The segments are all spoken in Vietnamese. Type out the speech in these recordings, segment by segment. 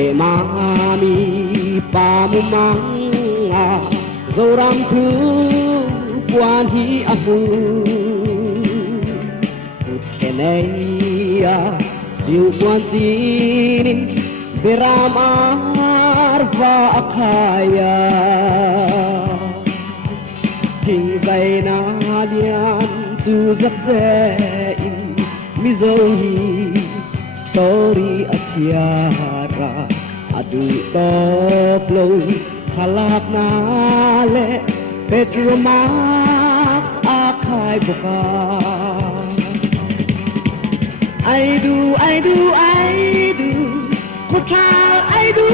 để mami pamumang zoram thu quan hi amu kenaya siu quan sinin beramar va akhaya king zaina lian tu zakzein mizohi tori achiara adu toplo halak nale petromax akai boka I do kota I do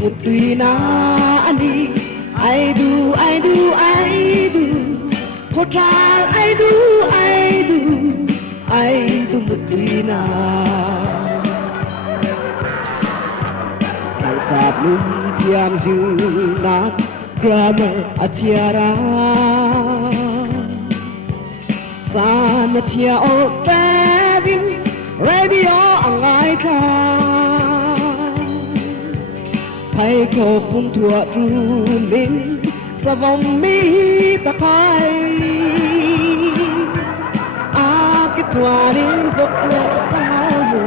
mutwina ani I do kota I do mutwina Thang sap lum tiam zinat grammar atiara Sana tia o driving radio angai ka Pai ko pun tua trumin sa vong mi takai Tuanin vokle sangamu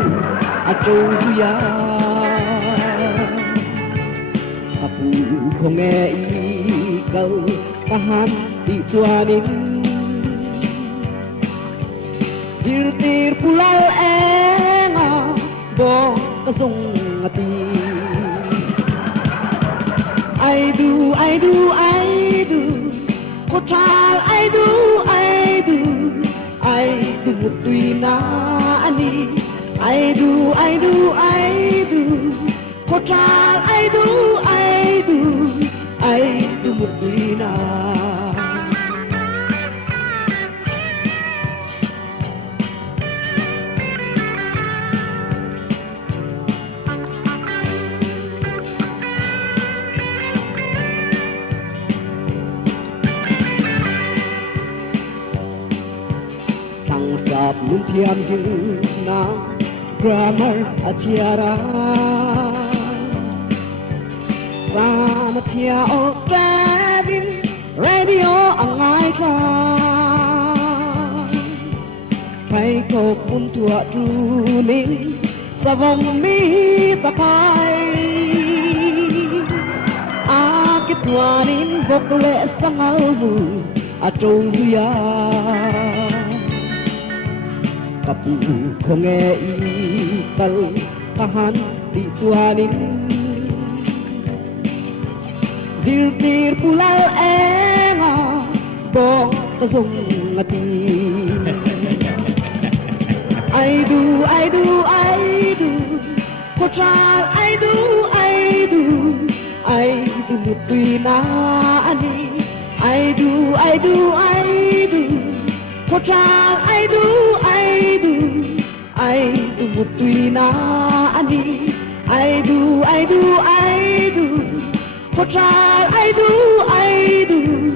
atouya Kapu ko nghe ikal tahan di tuanin Sirtir pulal enga bo kasong ati I do kotal I do mutwina ani I do kotal I do mutwina Sap lum thiam jing na grammar atiara Sana tia o driving radio angai ka Pai ko pun tua trumin sa vong mi takai Akit wanin vokle sangalmu atouya Kapu ko nghe ikal tahan di tuanin Ziltir pulal enga bo kasong ati I do kotal I do mutwina ani I do kotal I do mutwina ani I do kotal I do